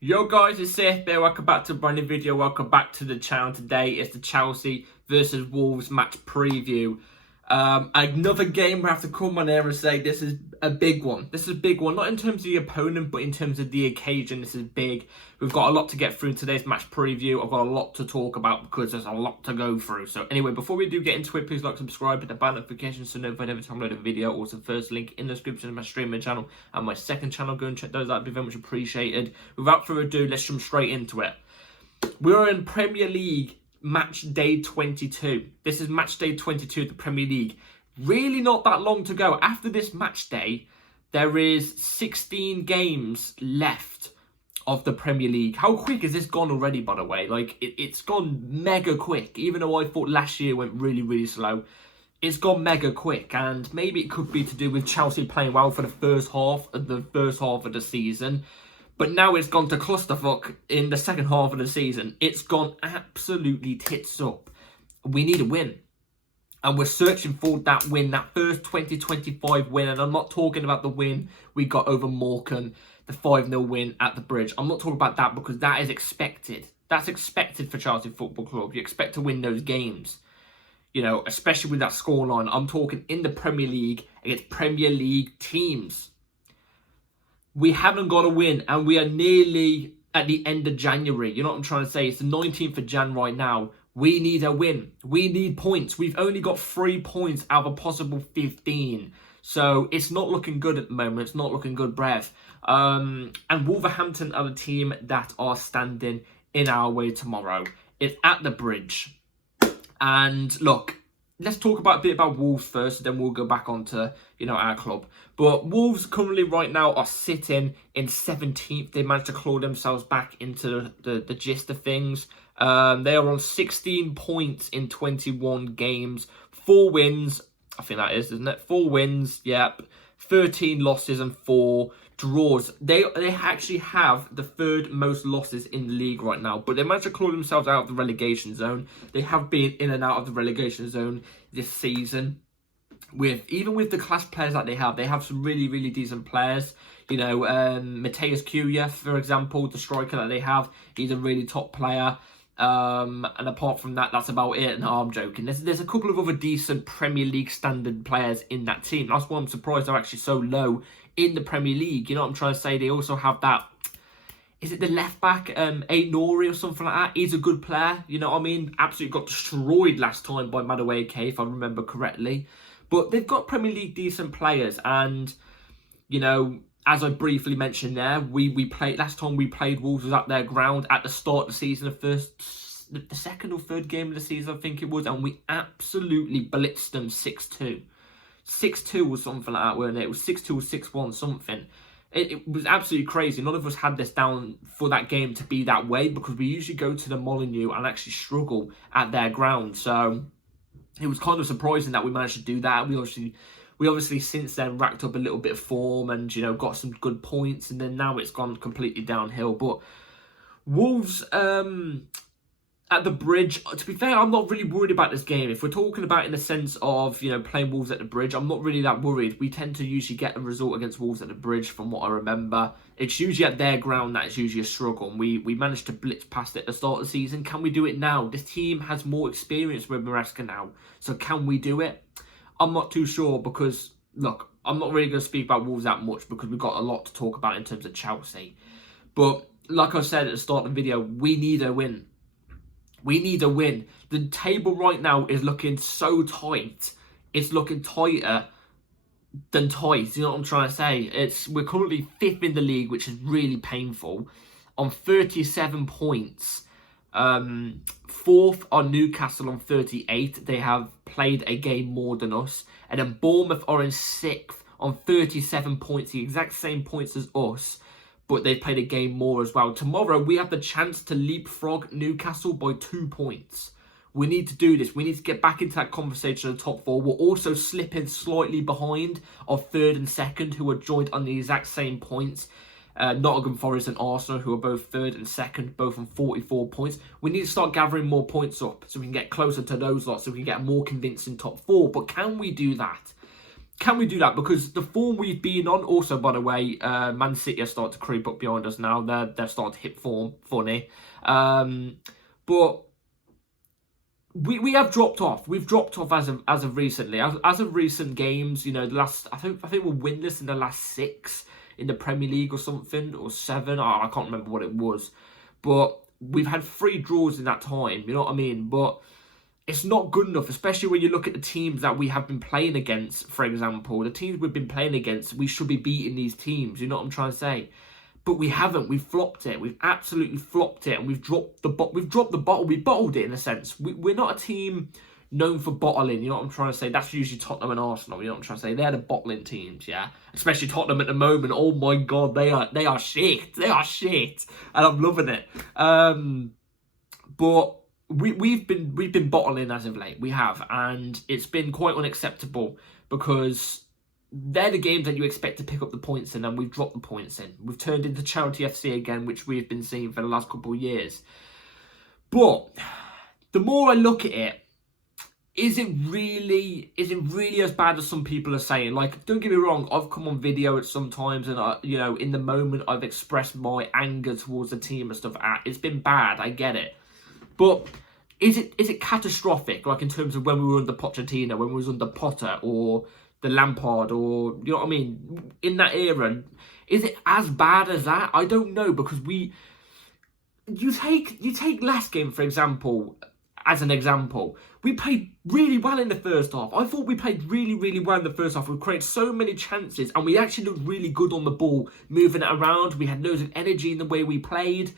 Yo guys, it's Seth here. Welcome back to a brand new video. Welcome back to the channel. Today is the Chelsea versus Wolves match preview. Another game we have to come on here and say this is a big one. This is a big one, not in terms of the opponent, but in terms of the occasion. This is big. We've got a lot to get through in today's match preview. I've got a lot to talk about because there's a lot to go through. So anyway, before we do get into it, please like, subscribe, hit the bell notifications so notified every time I upload a video. Also, first link in the description of my streaming channel and my second channel. Go and check those out. That'd be very much appreciated. Without further ado, let's jump straight into it. We're in Premier League match day 22. This is match day 22 of the Premier League. Really not that long to go. After this match day, there is 16 games left of the Premier League. How quick has this gone already, by the way? Like, it's gone mega quick. Even though I thought last year went really, really slow, it's gone mega quick. And maybe it could be to do with Chelsea playing well for the first half of the season. But now it's gone to clusterfuck in the second half of the season. It's gone absolutely tits up. We need a win. And we're searching for that win, that first 2025 win. And I'm not talking about the win we got over Morecambe, the 5-0 win at the Bridge. I'm not talking about that because that is expected. That's expected for Chelsea Football Club. You expect to win those games, you know, especially with that scoreline. I'm talking in the Premier League against Premier League teams. We haven't got a win and we are nearly at the end of January. You know what I'm trying to say? It's the 19th of Jan right now. We need a win. We need points. We've only got 3 points out of a possible 15. So it's not looking good at the moment. It's not looking good, Brev. And Wolverhampton are the team that are standing in our way tomorrow. It's at the Bridge. And look, let's talk about a bit about Wolves first, and then we'll go back onto, you know, our club. But Wolves currently right now are sitting in 17th. They managed to claw themselves back into the gist of things. They are on 16 points in 21 games. 4 wins, I think that is, isn't it? 4 wins, yep. 13 losses and 4 draws. They actually have the 3rd most losses in the league right now, but they managed to claw themselves out of the relegation zone. They have been in and out of the relegation zone this season. Even with the class players that they have some really, really decent players. You know, Mateus Cunha, for example, the striker that they have, he's a really top player. And apart from that, that's about it. No, I'm joking. There's a couple of other decent Premier League standard players in that team. That's why I'm surprised they're actually so low in the Premier League. You know what I'm trying to say? They also have that, is it the left back, Aït-Nouri or something like that? He's a good player. You know what I mean? Absolutely got destroyed last time by Madueke, if I remember correctly. But they've got Premier League decent players. And, you know, as I briefly mentioned there, we played last time we played Wolves was at their ground at the start of the season, the second or third game of the season, I think it was, and we absolutely blitzed them 6-2. 6-2 or something like that, weren't it? It was 6-2 or 6-1, something. It was absolutely crazy. None of us had this down for that game to be that way because we usually go to the Molineux and actually struggle at their ground. So it was kind of surprising that we managed to do that. We obviously since then racked up a little bit of form and, you know, got some good points, and then now it's gone completely downhill. But Wolves at the Bridge, to be fair, I'm not really worried about this game. If we're talking about in the sense of, you know, playing Wolves at the Bridge, I'm not really that worried. We tend to usually get a result against Wolves at the Bridge from what I remember. It's usually at their ground that it's usually a struggle, and we managed to blitz past it at the start of the season. Can we do it now? This team has more experience with Maresca now, so can we do it? I'm not too sure because, look, I'm not really going to speak about Wolves that much because we've got a lot to talk about in terms of Chelsea. But like I said at the start of the video, we need a win. We need a win. The table right now is looking so tight. It's looking tighter than tight. You know what I'm trying to say? We're currently 5th in the league, which is really painful, on 37 points. 4th are Newcastle on 38. They have played a game more than us. And then Bournemouth are in 6th on 37 points, the exact same points as us, but they've played a game more as well. Tomorrow, we have the chance to leapfrog Newcastle by 2 points. We need to do this. We need to get back into that conversation of the top 4. We're also slipping slightly behind of 3rd and 2nd, who are joined on the exact same points. Nottingham Forest and Arsenal, who are both 3rd and 2nd, both on 44 points. We need to start gathering more points up so we can get closer to those lots, so we can get a more convincing top 4. But can we do that? Can we do that? Because the form we've been on, also, by the way, Man City are starting to creep up behind us now. They're starting to hit form, funny. But we have dropped off. We've dropped off as of recently. As of recent games, you know, the last, I think we're winless in the last 6 in the Premier League or something, or 7. I can't remember what it was. But we've had 3 draws in that time, you know what I mean? But it's not good enough, especially when you look at the teams that we have been playing against, for example. The teams we've been playing against, we should be beating these teams, you know what I'm trying to say? But we haven't. We've flopped it. We've absolutely flopped it, and we've dropped the bottle. We bottled it, in a sense. We're not a team known for bottling, you know what I'm trying to say? That's usually Tottenham and Arsenal, you know what I'm trying to say? They're the bottling teams, yeah? Especially Tottenham at the moment. Oh my God, they are shit. They are shit. And I'm loving it. But we've been bottling as of late. We have, and it's been quite unacceptable, because they're the games that you expect to pick up the points in, and we've dropped the points in. We've turned into Charity FC again, which we've been seeing for the last couple of years. But the more I look at it, is it really as bad as some people are saying? Like, don't get me wrong, I've come on video at sometimes, and you know, in the moment I've expressed my anger towards the team and stuff. It's been bad, I get it. But is it catastrophic, like in terms of when we were under Pochettino, when we was under Potter, or the Lampard, or, you know what I mean, in that era? Is it as bad as that? I don't know, because you take last game, for example, as an example. We played really well in the first half. I thought we played really, really well in the first half. We created so many chances, and we actually looked really good on the ball, moving it around. We had loads of energy in the way we played.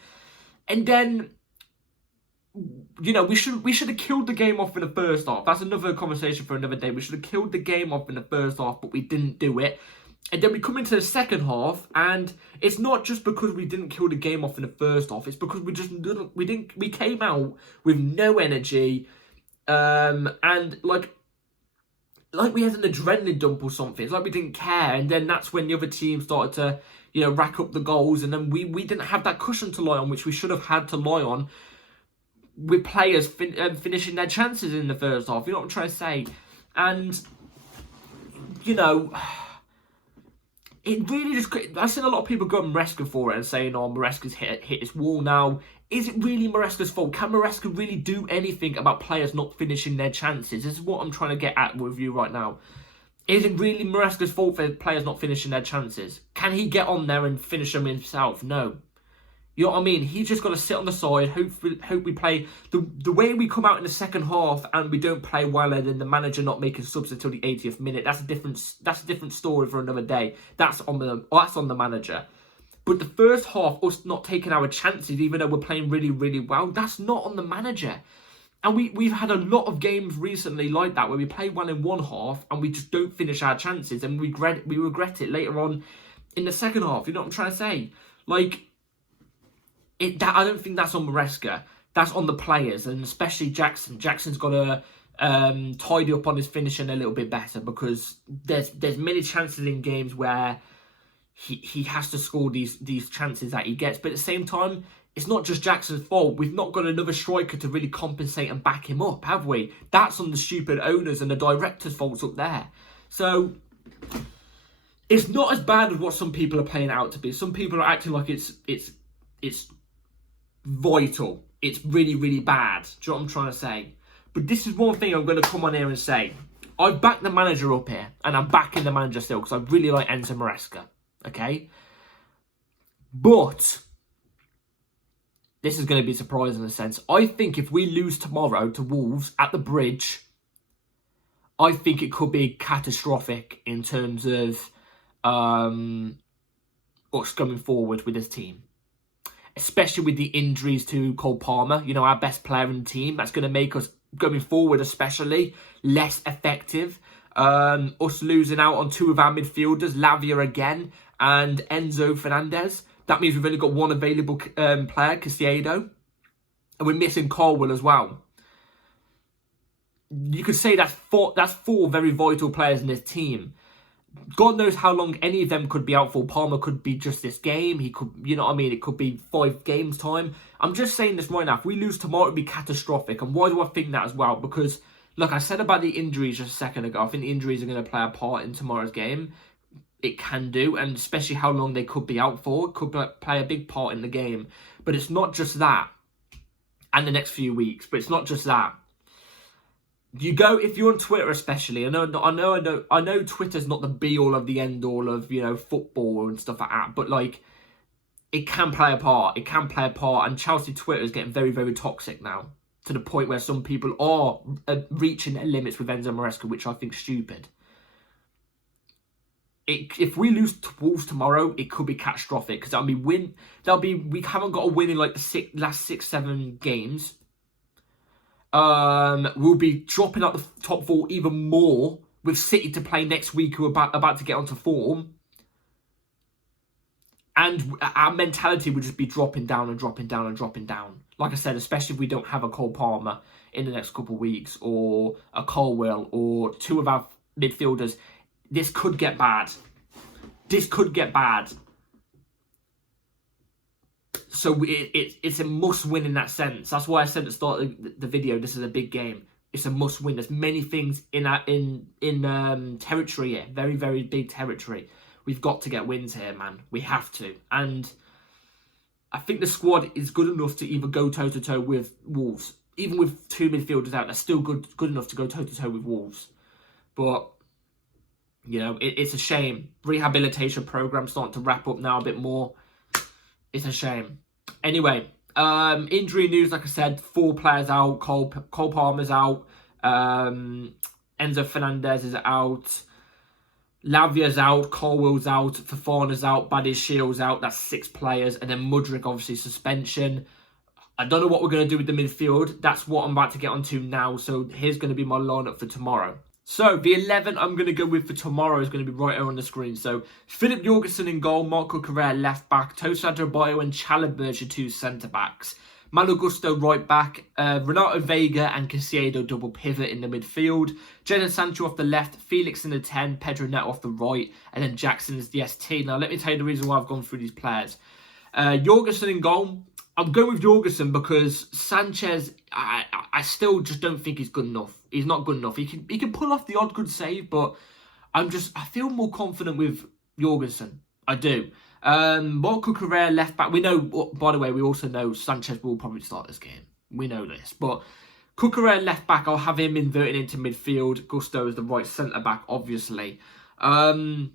And then, you know, we should have killed the game off in the first half. That's another conversation for another day. We should have killed the game off in the first half, but we didn't do it. And then we come into the second half, and it's not just because we didn't kill the game off in the first half. It's because we came out with no energy, and like we had an adrenaline dump or something. It's like we didn't care, and then that's when the other team started to, you know, rack up the goals, and then we didn't have that cushion to lie on, which we should have had to lie on, with players finishing their chances in the first half. You know what I'm trying to say? And, you know, it really just... I've seen a lot of people go on Maresca for it and saying, oh, Maresca's hit his wall now. Is it really Maresca's fault? Can Maresca really do anything about players not finishing their chances? This is what I'm trying to get at with you right now. Is it really Maresca's fault for players not finishing their chances? Can he get on there and finish them himself? No. You know what I mean? He's just got to sit on the side, hope we play the way we come out in the second half, and we don't play well, and then the manager not making subs until the 80th minute. That's a different story for another day. That's on the manager. But the first half, us not taking our chances, even though we're playing really, really well, that's not on the manager. And we've had a lot of games recently like that, where we play well in one half and we just don't finish our chances, and we regret it later on in the second half. You know what I'm trying to say? Like, I don't think that's on Maresca. That's on the players, and especially Jackson. Jackson's got to tidy up on his finishing a little bit better, because there's many chances in games where he has to score these chances that he gets. But at the same time, it's not just Jackson's fault. We've not got another striker to really compensate and back him up, have we? That's on the stupid owners and the directors' faults up there. So it's not as bad as what some people are playing it out to be. Some people are acting like it's vital. It's really, really bad. Do you know what I'm trying to say? But this is one thing I'm going to come on here and say. I back the manager up here, and I'm backing the manager still, because I really like Enzo Maresca. Okay? But this is going to be surprising in a sense. I think if we lose tomorrow to Wolves at the Bridge, I think it could be catastrophic in terms of us going forward with this team. Especially with the injuries to Cole Palmer, you know, our best player in the team. That's going to make us, going forward especially, less effective. Us losing out on 2 of our midfielders, Lavia again, and Enzo Fernandez. That means we've only got 1 available player, Caicedo. And we're missing Colwell as well. You could say that's 4 very vital players in this team. God knows how long any of them could be out for. Palmer could be just this game. He could, you know what I mean? It could be 5 games time. I'm just saying this right now. If we lose tomorrow, it would be catastrophic. And why do I think that as well? Because Look, I said about the injuries just a second ago. I think the injuries are going to play a part in tomorrow's game. It can do, and especially how long they could be out for, could play a big part in the game. But it's not just that, and the next few weeks. But it's not just that. You go, if you're on Twitter especially, I know Twitter's not the be all of the end all of, you know, football and stuff like that. But like, it can play a part. It can play a part, and Chelsea Twitter is getting very, very toxic now, to the point where some people are reaching their limits with Enzo Maresca, which I think is stupid. If we lose to Wolves tomorrow, it could be catastrophic, because we haven't got a win in like the last 6-7 games. We'll be dropping out the top 4 even more, with City to play next week, who are about to get onto form. And our mentality would just be dropping down and dropping down and dropping down. Like I said, especially if we don't have a Cole Palmer in the next couple of weeks, or a Colwill, or 2 of our midfielders. This could get bad. This could get bad. So it's a must-win in that sense. That's why I said at the start of the video, this is a big game. It's a must-win. There's many things in territory here. Very, very big territory. We've got to get wins here, man. We have to. And I think the squad is good enough to either go toe-to-toe with Wolves. Even with 2 midfielders out, they're still good enough to go toe-to-toe with Wolves. But, you know, it's a shame. Rehabilitation program starting to wrap up now a bit more. It's a shame. Anyway, injury news, like I said, 4 players out. Cole Palmer's out. Enzo Fernandez is out. Lavia's out. Colwill's out. Fofana's out. Badiashiel's out. That's 6 players. And then Mudryk, obviously, suspension. I don't know what we're going to do with the midfield. That's what I'm about to get onto now. So here's going to be my lineup for tomorrow. So the 11 I'm going to go with for tomorrow is going to be right on the screen. So Philip Jorgensen in goal, Marc Cucurella left back, Tosin Adarabioyo and Chalobah, 2 centre backs. Malo Gusto right back, Renato Vega and Caicedo double pivot in the midfield. Jadon Sancho off the left, Felix in the 10, Pedro Neto off the right, and then Jackson is the ST. Now let me tell you the reason why I've gone through these players. Jorgensen in goal. I'm going with Jorgensen because Sanchez, I still just don't think he's good enough. He's not good enough. He can pull off the odd good save, but I feel more confident with Jorgensen. I do. Marc Cucurella left back. We know, by the way, we also know Sanchez will probably start this game. We know this, but Cucurella left back, I'll have him inverted into midfield. Gusto is the right centre back, obviously. Cucurella,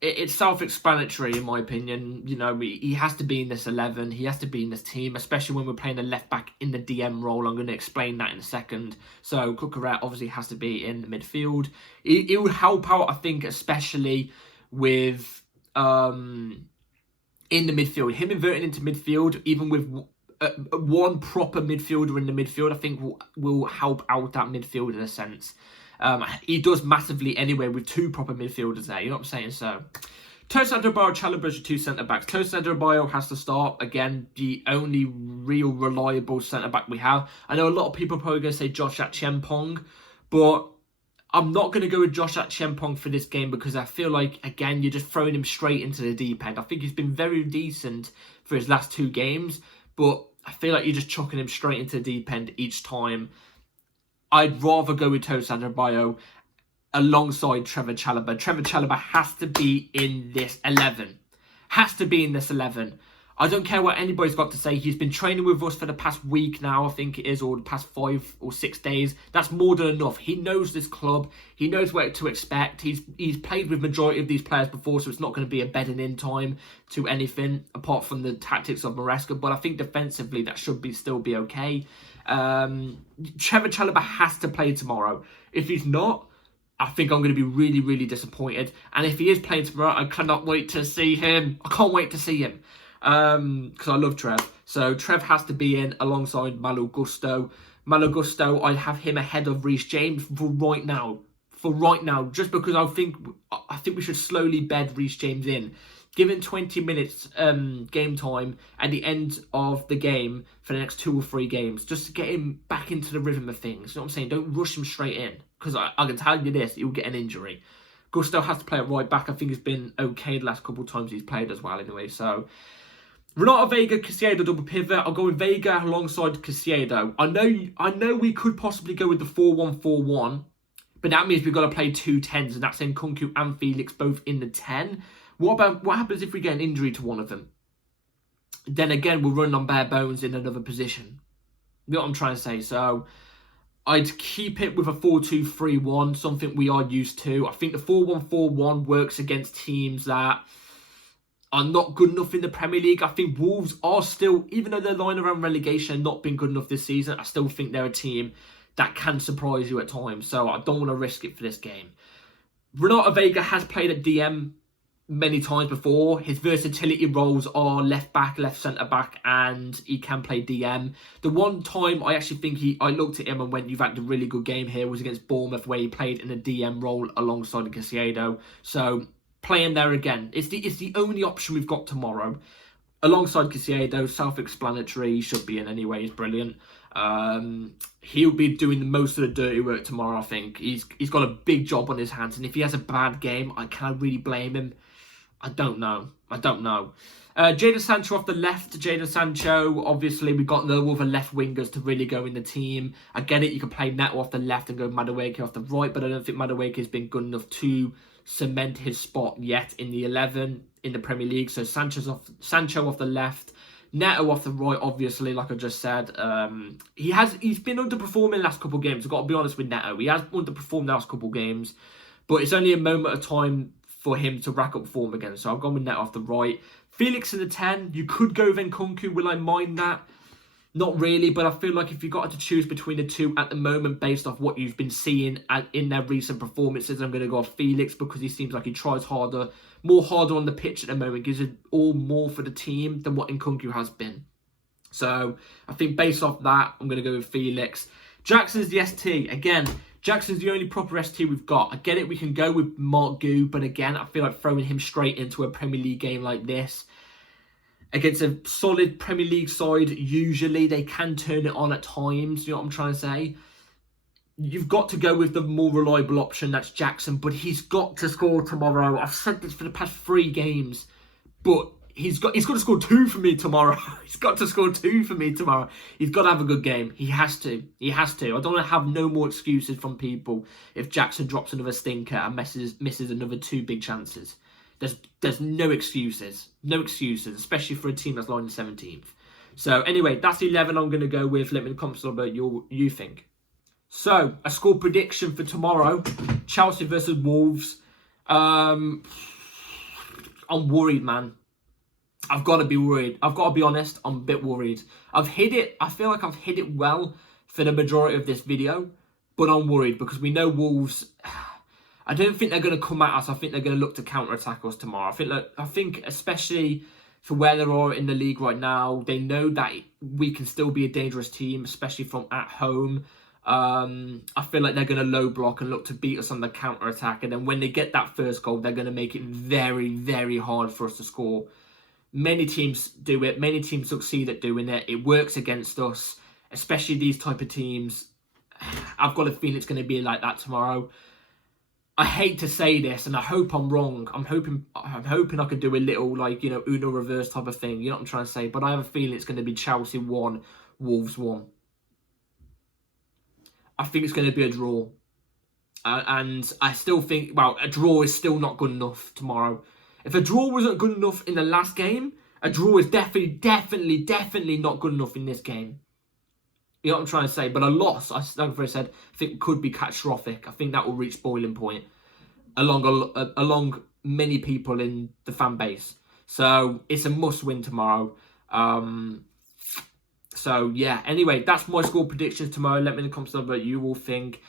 it's self-explanatory in my opinion. You know, he has to be in this 11. He has to be in this team, especially when we're playing a left-back in the DM role. I'm going to explain that in a second. So Cucurella obviously has to be in the midfield. It would help out, I think, especially with in the midfield. Him inverting into midfield, even with one proper midfielder in the midfield, I think will help out that midfield in a sense. He does massively anyway with 2 proper midfielders there. You know what I'm saying? So, Tosin Adarabioyo, Chalobah, 2 centre-backs. Tosin Adarabioyo has to start. Again, the only real reliable centre-back we have. I know a lot of people are probably going to say Josh Achiampong, but I'm not going to go with Josh Achiampong for this game because I feel like, again, you're just throwing him straight into the deep end. I think he's been very decent for his last 2 games, but I feel like you're just chucking him straight into the deep end each time. I'd rather go with Tosin Adarabioyo alongside Trevoh Chalobah. Trevoh Chalobah has to be in this 11. Has to be in this 11. I don't care what anybody's got to say. He's been training with us for the past week now, I think it is, or the past 5 or 6 days. That's more than enough. He knows this club. He knows what to expect. He's played with majority of these players before, so it's not going to be a bedding in time to anything apart from the tactics of Maresca. But I think defensively that should still be okay. Trevoh Chalobah has to play tomorrow. If he's not, I think I'm going to be really, really disappointed. And if he is playing tomorrow, I cannot wait to see him. I can't wait to see him. Because I love Trev. So Trev has to be in alongside Malo Gusto. Malo Gusto, I'd have him ahead of Reece James for right now. Just because I think we should slowly bed Reece James in. Give him 20 minutes game time at the end of the game for the next 2 or 3 games, just to get him back into the rhythm of things. You know what I'm saying? Don't rush him straight in, because I can tell you this, he'll get an injury. Gusto has to play at right back. I think he's been okay the last couple of times he's played as well anyway. So Renato Vega, Caicedo double pivot. I'll go with Vega alongside Caicedo. I know we could possibly go with the 4-1-4-1, but that means we've got to play 2 10s, and that's Nkunku and Felix both in the 10. What happens if we get an injury to one of them? Then again, we'll run on bare bones in another position. You know what I'm trying to say? So I'd keep it with a 4-2-3-1, something we are used to. I think the 4-1-4-1 works against teams that are not good enough in the Premier League. I think Wolves are still, even though they're lying around relegation and not been good enough this season, I still think they're a team that can surprise you at times. So I don't want to risk it for this game. Renato Vega has played at DM many times before. His versatility roles are left back, left centre back, and he can play DM. The one time I actually think I looked at him and went, you've had a really good game here, was against Bournemouth, where he played in a DM role alongside Caicedo. So playing there again, it's the only option we've got tomorrow. Alongside Caicedo, self-explanatory, he should be in anyway, he's brilliant. He'll be doing the most of the dirty work tomorrow, I think. He's got a big job on his hands, and if he has a bad game, can I really blame him? I don't know. Jadon Sancho off the left. Jadon Sancho, obviously, we've got no other left wingers to really go in the team. I get it, you can play Neto off the left and go Madueke off the right, but I don't think Madueke has been good enough to cement his spot yet in the 11 in the Premier League. So Sancho off the left, Neto off the right, obviously, like I just said. He's been underperforming the last couple of games. I've got to be honest with Neto. He has underperformed the last couple of games, but it's only a moment of time for him to rack up form again. So I've gone with Neto off the right. Felix in the 10. You could go with Nkunku. Will I mind that? Not really, but I feel like if you got to choose between the two at the moment, based off what you've been seeing in their recent performances, I'm going to go off Felix, because he seems like he tries more harder on the pitch at the moment, gives it all more for the team than what Nkunku has been. So I think based off that, I'm going to go with Felix. Jackson's the ST. Again, Jackson's the only proper ST we've got. I get it, we can go with Mark Gu, but again, I feel like throwing him straight into a Premier League game like this, against a solid Premier League side, usually they can turn it on at times. You know what I'm trying to say? You've got to go with the more reliable option, that's Jackson, but he's got to score tomorrow. I've said this for the past 3 games, but he's got to score 2 for me tomorrow. He's got to score 2 for me tomorrow. He's got to have a good game. He has to. I don't want to have no more excuses from people if Jackson drops another stinker and misses another 2 big chances. There's no excuses. No excuses, especially for a team that's lying in 17th. So anyway, that's the 11 I'm going to go with. Let me know in the comments about you think. So, a score prediction for tomorrow. Chelsea versus Wolves. I'm worried, man. I've got to be worried. I've got to be honest, I'm a bit worried. I feel like I've hit it well for the majority of this video, but I'm worried because we know Wolves, I don't think they're going to come at us. I think they're going to look to counter-attack us tomorrow. I think especially for where they are in the league right now, they know that we can still be a dangerous team, especially from at home. I feel like they're going to low block and look to beat us on the counter-attack. And then when they get that first goal, they're going to make it very, very hard for us to score. Many teams do it. Many teams succeed at doing it. It works against us, especially these type of teams. I've got a feeling it's going to be like that tomorrow. I hate to say this, and I hope I'm wrong. I'm hoping I could do a little, like, you know, Uno reverse type of thing. You know what I'm trying to say? But I have a feeling it's going to be Chelsea 1, Wolves 1. I think it's going to be a draw. And I still think, well, a draw is still not good enough tomorrow. If a draw wasn't good enough in the last game, a draw is definitely not good enough in this game. You know what I'm trying to say? But a loss, like I said, I think could be catastrophic. I think that will reach boiling point along many people in the fan base. So it's a must win tomorrow. So yeah, anyway, that's my score predictions tomorrow. Let me know in the comments what you all think.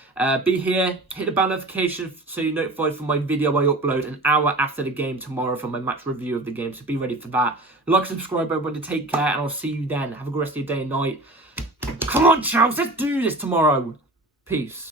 Be here, hit the bell notification so you're notified for my video I upload an hour after the game tomorrow for my match review of the game. So be ready for that. Like, subscribe, everybody. Take care, and I'll see you then. Have a good rest of your day and night. Come on, Charles, let's do this tomorrow. Peace.